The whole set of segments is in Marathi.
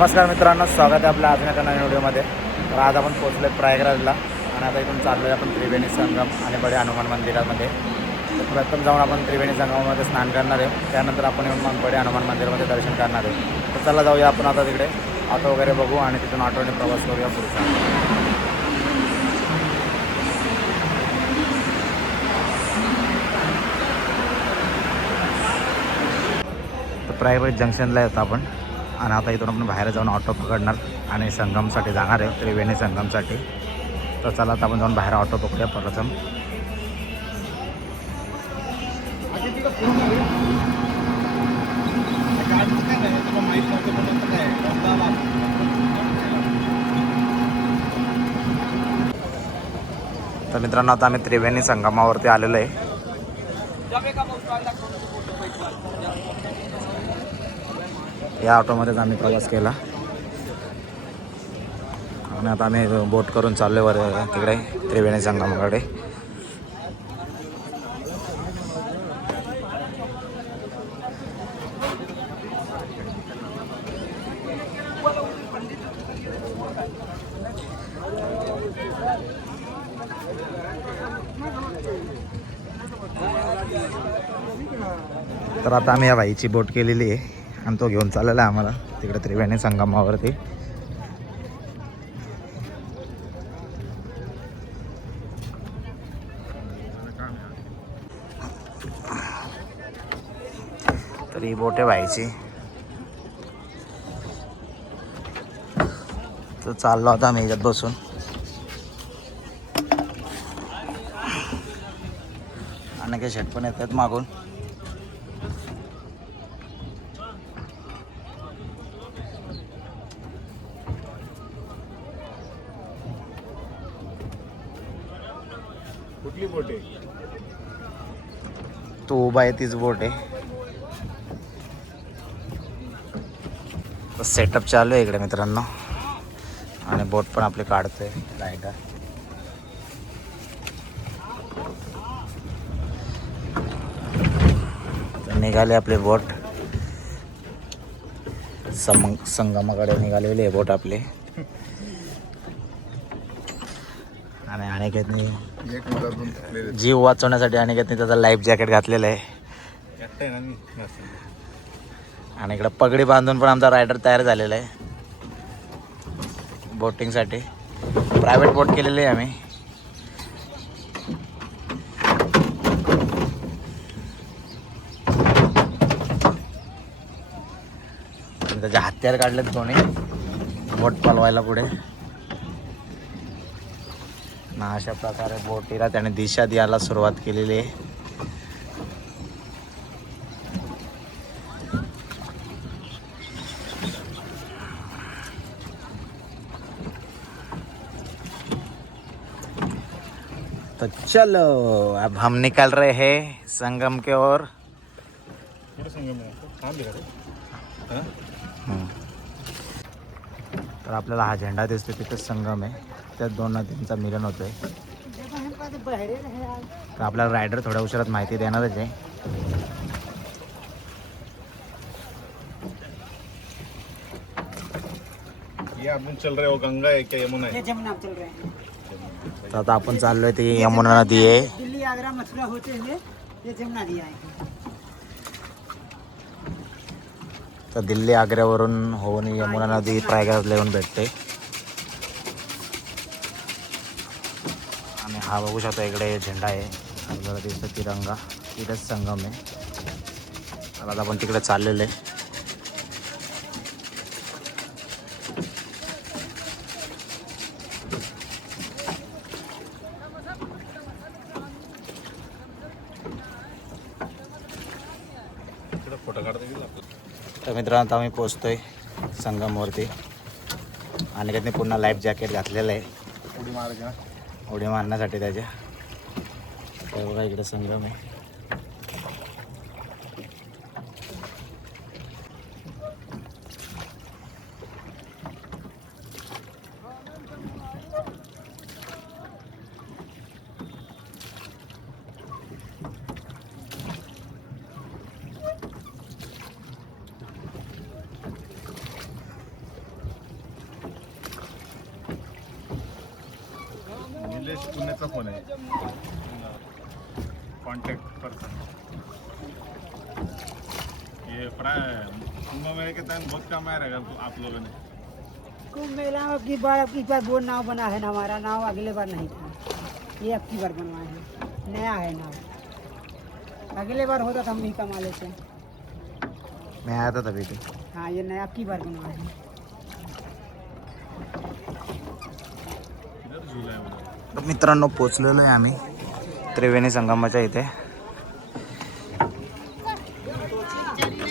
नमस्कार मित्रांनो, स्वागत आहे आपल्या अजून एका नवीन व्हिडिओमध्ये. तर आज आपण पोहोचलो आहे प्रयागराजला आणि आता इथून चाललो आहे आपण त्रिवेणी संगम आणि बडे हनुमान मंदिरामध्ये. तर प्रथम जाऊन आपण त्रिवेणी संगमामध्ये स्नान करणार आहे, त्यानंतर आपण येऊन मग बडे हनुमान मंदिरामध्ये दर्शन करणार आहे. तर चला जाऊया आपण आता तिकडे, ऑटो वगैरे बघू आणि तिथून ऑटोने प्रवास करूया पुढचा. प्रयागराज जंक्शनला येतो आपण आणि आता इथून आपण बाहेर जाऊन ऑटो पकडणार आणि संगमसाठी जाणार आहे, त्रिवेणी संगमसाठी. तर चला आता आपण जाऊन बाहेर ऑटो पकडूया प्रथम. तर मित्रांनो, आता आम्ही त्रिवेणी संगमावरती आलेलो आहे. या ऑटोमध्येच आम्ही प्रवास केला आणि आता आम्ही बोट करून चाललो वर तिकडे त्रिवेणी संगमाकडे. तर आता आम्ही या बाईची बोट केलेली आहे आणि तो घेऊन चाललेला आहे आम्हाला तिकडे त्रिवेणी संगमावरती. तर ही बोट आहे बाईची. तर चाललो आता आम्ही याच्यात बसून. आणि काही शेट पण येतात मागून. कुठली बोट आहे? तो उभा आहे तीच बोट आहे. सेटअप चालू आहे इकडे मित्रांनो आणि बोट पण आपली काढतोय रायडर. निघाले आपले बोट संगमाकडे निघालेली आहे बोट आपली. आणि अनेकांनी जीव वाचवण्यासाठी अनेकांनी त्याचा लाईफ जॅकेट घातलेलं आहे. आणि इकडं पगडी बांधून पण आमचा रायडर तयार झालेला आहे बोटिंगसाठी. प्रायव्हेट बोट केलेली आहे आम्ही. त्याचे हत्यार काढलेत कोणी बोट पलवायला पुढे ना. अशा प्रकारे बोटीला त्याने दिशा द्यायला सुरुवात केलेली आहे. तो चलो अब हम निकल रहे हैं संगम के ओर. तर आपल्याला हा झेंडा दिसतो, तिथेच संगम आहे. त्यात दोन नद्यांचा मिलन होतोय. तर आपल्याला रायडर थोड्या उशिरात माहिती देणारच आहे. ये आपण चल रहे हो गंगा है क्या यमुना है? जमुना चल रहे हैं. तर आता आपण चाललोय ती यमुना नदी आहे. दिल्ली आगरा मथुरा होते हुए ये जमुना नदी आएगी. तर दिल्ली आग्र्यावरून होऊन यमुना नदी प्रयागराजला येऊन भेटते. आणि हा बघू शकता इकडे झेंडा आहे, आपल्याला दिसतं तिरंगा. तिथेच संगम आहे. तर आता आपण तिकडे चाललेलो आहे. फोटो काढता येईल. तर मित्रांनो, आता आम्ही पोचतोय संगमवरती. आणि त्यांनी पुन्हा लाईफ जॅकेट घातलेलं आहे उडी मारायची. उडी मारण्यासाठी त्याच्या. तर बघा इकडे संगम आहे. निलेश पुण्याचा फोन आहे कॉन्टैक्ट पर्सन ये कुंभ मेले के टाइम बहुत कम आया रहेगा आप लोगों ने कुंभ मेला में की बार वो नाव बना है ना, हमारा नाव अगले बार नहीं था, ये अब की बार बनवाए हैं, नया है नाव। अगले बार होता था हम नहीं कमा लेते। मैं आया था तभी तो। हाँ ये नया अब की बार बनवाए हैं। इधर झूला है उधर। तर मित्रांनो पोचलेलो आहे आम्ही त्रिवेणी संगमाच्या इथे.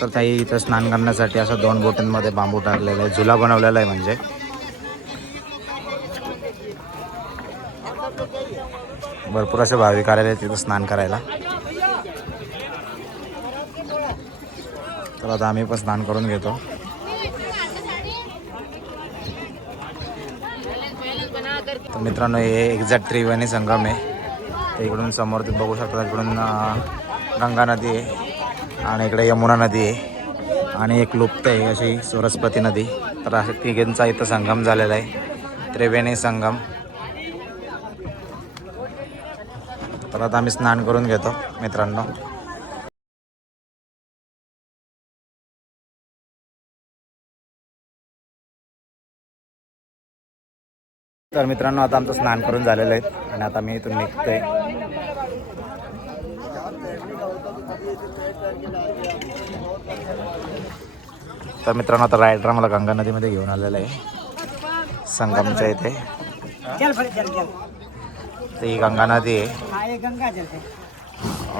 तर काही इथं स्नान करण्यासाठी असं 2 बोटींमध्ये बांबू टाकलेला आहे, झुला बनवलेला आहे. म्हणजे भरपूर असे भाविक आलेले आहेत तिथं स्नान करायला. तर आता आम्ही पण स्नान करून घेतो. तर मित्रांनो हे एक्झॅक्ट त्रिवेणी संगम आहे. तर इकडून समोर तुम्ही बघू शकता, इकडून गंगा नदी आहे आणि इकडे यमुना नदी आहे आणि एक लुप्त आहे अशी सरस्वती नदी. तर अशा तिघांचा इथं संगम झालेला आहे, त्रिवेणी संगम. तर आता आम्ही स्नान करून घेतो मित्रांनो. तर मित्रांनो आता आमचं स्नान करून झालेलं आहे आणि आता मी इथून निघतोय. तर मित्रांनो आता रायडर मला गंगा नदीमध्ये घेऊन आलेलं आहे संगमच्या इथे. चल फिर चल चल। तर ही गंगा नदी आहे हाँ ये गंगा जल है।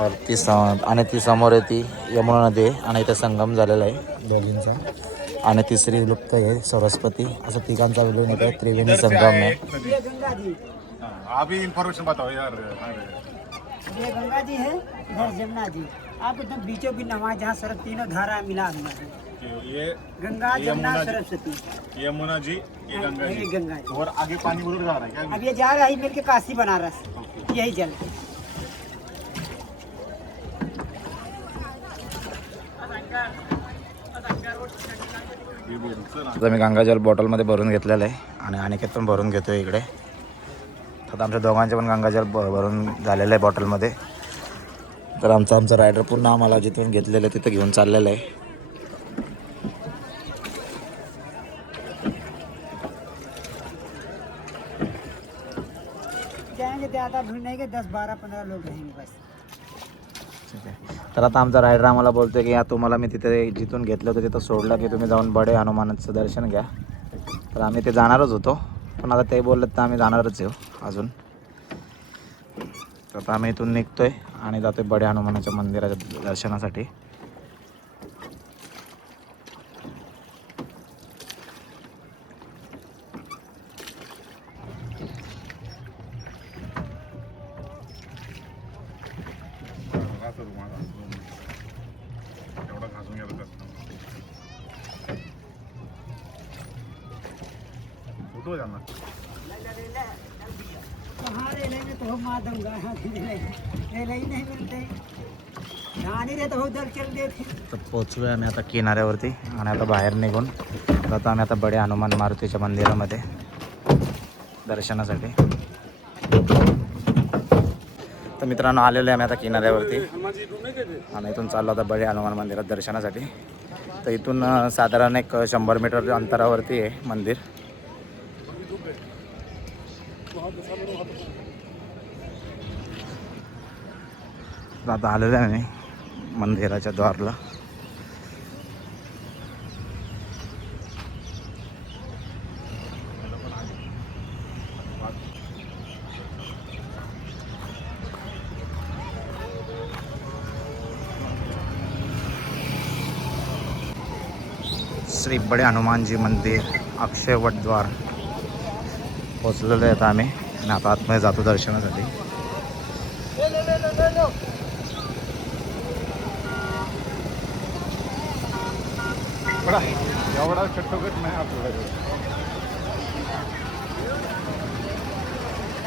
और ती समोर आहे ती यमुना नदी आहे आणि इथे संगम झालेला आहे दोघींचा. आणि तिसरी लुप्त आहे सरस्वती. असं तिघांचा मिळून येतो त्रिवेणी संगम आहे. ये गंगा जी, आप ही इन्फॉर्मेशन बताओ यार। ये गंगा जी है, इधर जमुना जी। आप एकदम बीचों बीच नवा जहाँ सरस तीनों धारा मिला हुआ है। ये गंगा जमुना सरस्वती, यमुना जी, ये गंगा ये जी, गंगा जी। और आगे पानी उधर जा रहा है क्या? अब ये जा रहा है मिल के काशी बनारस, यही जल है। ये बोल चल आता मी गंगाजल बॉटलमध्ये भरून घेतलेलं आहे आणि अनिकेत पण भरून घेतो इकडे. आता आमच्या दोघांचे पण गंगाजल भरून झालेलं आहे बॉटलमध्ये. तर आमचा रायडर पूर्ण आम्हाला जिथून घेतलेलं आहे तिथं घेऊन चाललेलं आहे. जाएंगे ज़्यादा भीड़ नहीं, के 10-12-15 लोग रहेंगे बस। ठीक आहे. तर आता आमचा रायडर आम्हाला बोलतोय की तुम्हाला मी तिथे जिथून घेतलं होतं तिथं सोडलं की तुम्ही जाऊन बडे हनुमानाचं दर्शन घ्या. तर आम्ही ते जाणारच होतो, पण आता ते बोललेत तर आम्ही जाणारच आहे अजून. तर आता आम्ही इथून निघतोय आणि जातोय बडे हनुमानाच्या मंदिराच्या दर्शनासाठी. एवढा घासून गेला कसं होतो त्यांना. कहाँ ले लेंगे तो हम माँ दूंगा, ले ही नहीं मिलते, यहाँ नहीं रहते हो उधर चल गए थे। तर पोचलो आहे आम्ही आता किनाऱ्यावरती आणि आता बाहेर निघून जातो आम्ही आता बडे हनुमान मारुतीच्या मंदिरामध्ये दर्शनासाठी. तर मित्रांनो आलेलो आहे आम्ही आता किनाऱ्यावरती आणि इथून चाललो आता बडे हनुमान मंदिरात दर्शनासाठी. तर इथून साधारण एक 100 मीटर अंतरावरती आहे मंदिर. आता आलेलो आहे आम्ही मंदिराच्या द्वारला. श्री बडे हनुमानजी मंदिर अक्षयवट द्वार पोचलेलो आहे आता आम्ही आणि आता आतमध्ये जातो दर्शनासाठी. एवढा कटोकट नाही आपल्याकडे.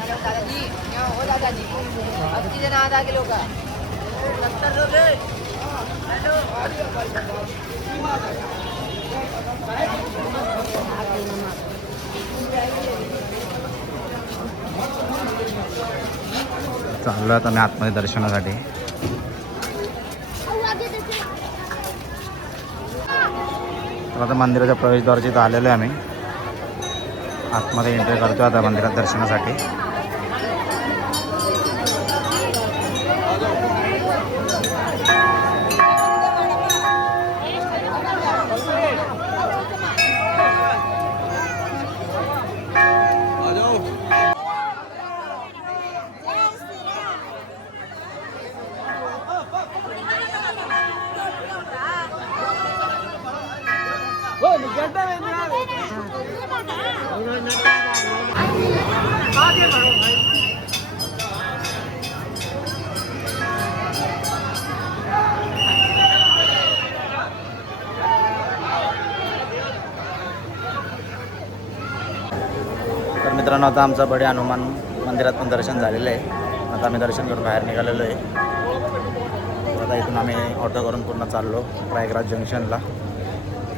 दादाजी यहाँ हो दादाजी अब कितने आधा किलो का 70 रुपये। हेलो चाललो आता मी आतमध्ये दर्शनासाठी. तर आता मंदिराच्या प्रवेशद्वाराची इथं आलेलो आहे आम्ही. आतमध्ये एंट्री करतो आता मंदिरात दर्शनासाठी. तर मित्रांनो आता आमचं बडे हनुमान मंदिरात पण दर्शन झालेलं आहे. आता आम्ही दर्शन करून बाहेर निघालेलो आहे. आता इथून आम्ही ऑटो करून पूर्ण चाललो प्रयागराज जंक्शनला.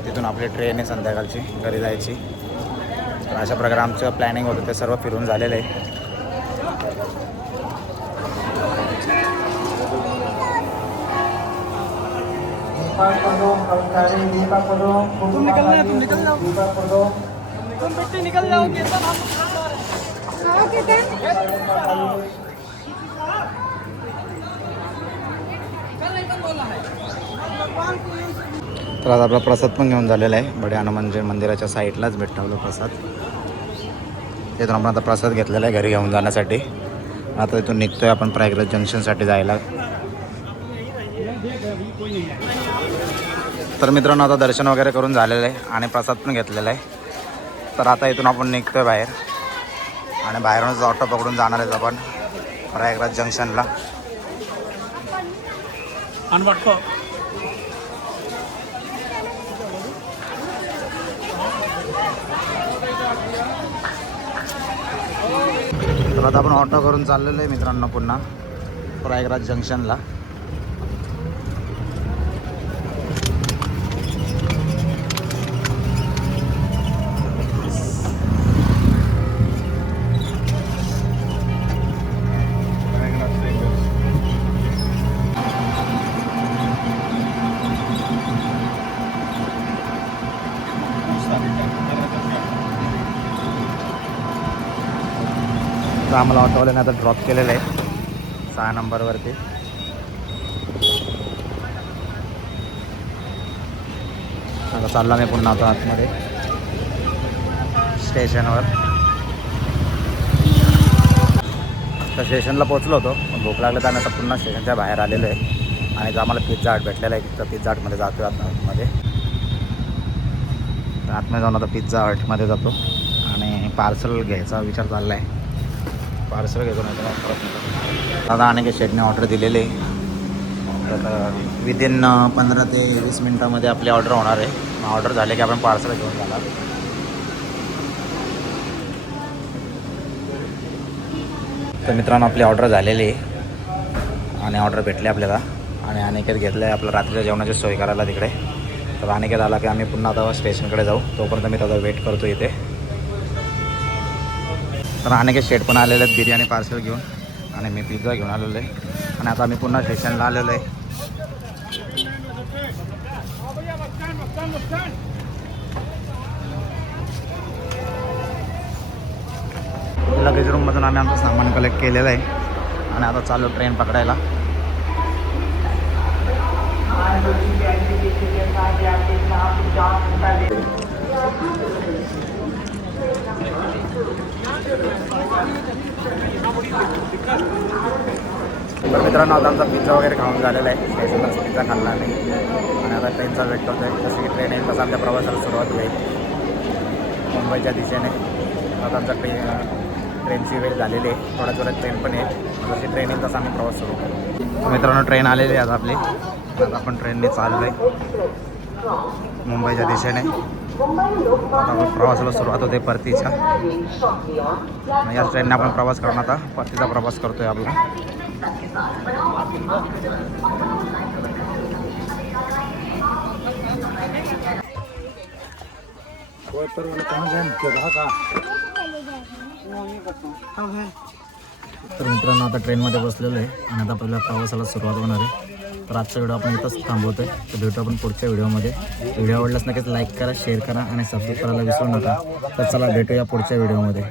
तिथून आपली ट्रेन आहे संध्याकाळची घरी जायची. तर अशा प्रकारे आमचं प्लॅनिंग होतं ते सर्व फिरून झालेलं आहे. तुम निकल जाओ तुम बेटे निकल जाओगे तब हम तर आता आपला प्रसाद पण घेऊन झालेला आहे. बडे हनुमान मंदिराच्या साईडलाच भेटतो प्रसाद. तिथून आपण आता प्रसाद घेतलेला आहे घरी घेऊन जाण्यासाठी. आता इथून निघतोय आपण प्रयागराज जंक्शनसाठी जायला. तर मित्रांनो आता दर्शन वगैरे करून झालेलं आहे आणि प्रसाद पण घेतलेला आहे. तर आता इथून आपण निघतोय बाहेर आणि बाहेरूनच ऑटो पकडून जाणार आहेत आपण प्रयागराज जंक्शनला. तर आता आपण ऑटो करून चाललेलो आहे मित्रांनो पुन्हा प्रयागराज जंक्शनला. तर आम्हाला ऑटोवाल्याने आता ड्रॉप केलेलं आहे 6 नंबरवरती. आता चालला मी पुन्हा आता आतमध्ये स्टेशनवर. तर स्टेशनला पोचलो होतो पण भूक लागलं तर आम्ही आता पुन्हा स्टेशनच्या बाहेर आलेलो आहे. आणि तर आम्हाला पिझ्झा हट भेटलेला आहे. तर पिझ्झा हटमध्ये जातो आता आतमध्ये. तर आतमध्ये जाऊन आता पिझ्झा हटमध्ये जातो आणि पार्सल घ्यायचा विचार चालला आहे. पार्सल घेतो नाही परत. आता अनेक शेटने ऑर्डर दिलेली आहे. तर विदिन 15 ते 20 मिनटामध्ये आपली ऑर्डर होणार आहे. ऑर्डर झाले की आपण पार्सल घेऊन जाणार. तर मित्रांनो आपली ऑर्डर झालेली आहे आणि ऑर्डर भेटली आपल्याला. आणि अनेकेत घेतलं आहे आपलं रात्रीच्या जेवणाची सोय करायला तिकडे. तर अनेकेत आला की आम्ही पुन्हा आता स्टेशनकडे जाऊ. तोपर्यंत मी त्याचा वेट करतो इथे. तर अनेक शेट पण आलेले आहेत बिर्याणी पार्सल घेऊन आणि मी पिझ्झा घेऊन आलेलो आहे. आणि आता आम्ही पुन्हा स्टेशनला आलेलो आहे. लगेज रूममधून आम्ही आमचं सामान कलेक्ट केलेलं आहे आणि आता चालू ट्रेन पकडायला. तर मित्रांनो आता आमचा पिझ्झा वगैरे खाऊन झालेला आहे. स्टेशनलाच पिझ्झा खाल्ला नाही आणि आता ट्रेनचा वेट करतो आहे. जसं की ट्रेन येईल तसं आमच्या प्रवासाला सुरुवात होईल मुंबईच्या दिशेने. आता आमचा ट्रेनची वेळ झालेली आहे. थोड्याच वेळात ट्रेन पण येईल. जशी ट्रेन येईल तसं आम्ही प्रवास सुरू करू. मित्रांनो ट्रेन आलेली आहे आता आपली. आता आपण ट्रेनने चाललो आहे मुंबईच्या दिशेने. आता प्रवासाला सुरुवात होते परतीच्या. या ट्रेनने आपण प्रवास करून आता परतीचा प्रवास करतोय आपला. तर मित्रांनो आता ट्रेनमध्ये बसलेलो आहे आणि आता आपल्याला प्रवासाला सुरुवात होणार आहे. तर आजचा व्हिडिओ आपण इथंच थांबवतो आहे. तर भेटू आपण पुढच्या व्हिडिओमध्ये. व्हिडिओ आवडल्यास नक्कीच लाईक करा, शेअर करा आणि सबस्क्राईब करायला विसरू नका. तर चला भेटूया पुढच्या व्हिडिओमध्ये.